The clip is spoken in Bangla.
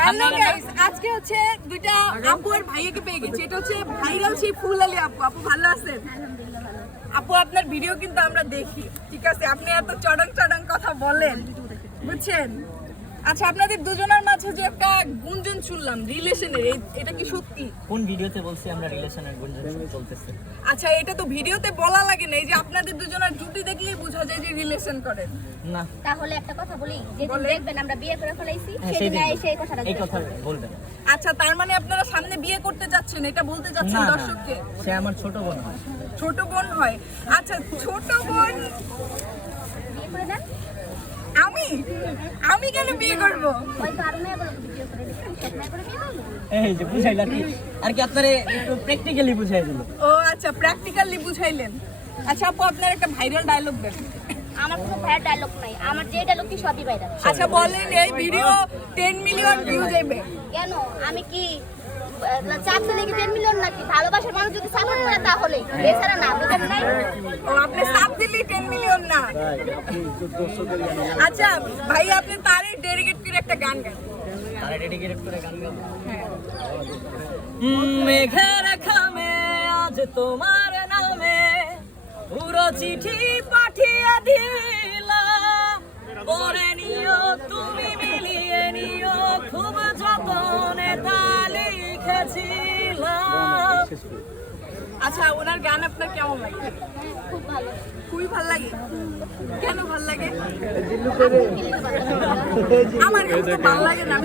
হ্যালো গাইস, আজকে হচ্ছে দুইটা আপু আর ভাইয়াকে পেয়ে গেছি। এটা হচ্ছে ভাইরাল সেই ফুলালি আপু। আপু ভালো আছেন? আপু আপনার ভিডিও কিন্তু আমরা দেখি, ঠিক আছে? আপনি এত চড়ং চড়ং কথা বলেন, বুঝছেন? আচ্ছা, আপনাদের দুজনের মাঝে যে একটা গুঞ্জন শুনলাম রিলেশনের, এটা কি সত্যি? কোন ভিডিওতে বলছি আমরা রিলেশনের গুঞ্জন চলতেছে? আচ্ছা, এটা তো ভিডিওতে বলা লাগে না, এই যে আপনাদের দুজনের জুটি দেখলেই বোঝা যায় যে রিলেশন করেন। না, তাহলে একটা কথা বলি, যেদিন দেখবেন আমরা বিয়ে করে ফেলাইছি হ্যাঁ, সেদিন এসে এই কথাটা এই কথা বলবেন। আচ্ছা, তার মানে আপনারা সামনে বিয়ে করতে যাচ্ছেন, এটা বলতে যাচ্ছেন না, না, দর্শককে? সে আমার ছোট বোন হয়। ছোট বোন হয়? আচ্ছা, ছোট বোন বিয়ে করে দেন। আমি কেন বিয়ে করব? হয়তো আরো মেয়েগুলো বিয়ে করে দিবেন, সব মেয়ে করে বিয়ে করবো। এই যে বুঝাইলা কি আর কি আপনারে একটু প্র্যাকটিক্যালি বুঝাই দিল। ও আচ্ছা, প্র্যাকটিক্যালি বুঝাইলেন। আচ্ছা আপু, আপনার একটা ভাইরাল ডায়লগ দেন। আমার কোনো ভাইয়ের ডায়লগ নাই, আমার যে ডায়লগ কি সবই ভাইরাল। আচ্ছা বলেন, এই ভিডিও 10 মিলিয়ন ভিউ যাবে। কেন আমি কি চাকরি লেগে 10 মিলিয়ন নাকি? ভালোবাসার মানুষ যদি সাপোর্ট করে তাহলে, এছাড়া না। বুঝেন নাই? ও, আপনি সাপ দিলি 10 মিলিয়ন না? আচ্ছা ভাই, আপনি তারে ডেডিকেট করে একটা গান গান। তারে ডেডিকেট করে গান গাবো। মেঘের খামে আজ তোমার নামে পুরো চিঠি পাঠিয়ে দিলাম, পরে নিও তুমি মিলিয়ে নিও, খুব যতনে তা লিখেছিলাম। আচ্ছা, ওনার গান আপনার কেমন লাগে? খুব ভালো। খুবই ভালো লাগে। কেন ভালো লাগে? আমার কাছে তো ভালো লাগে না।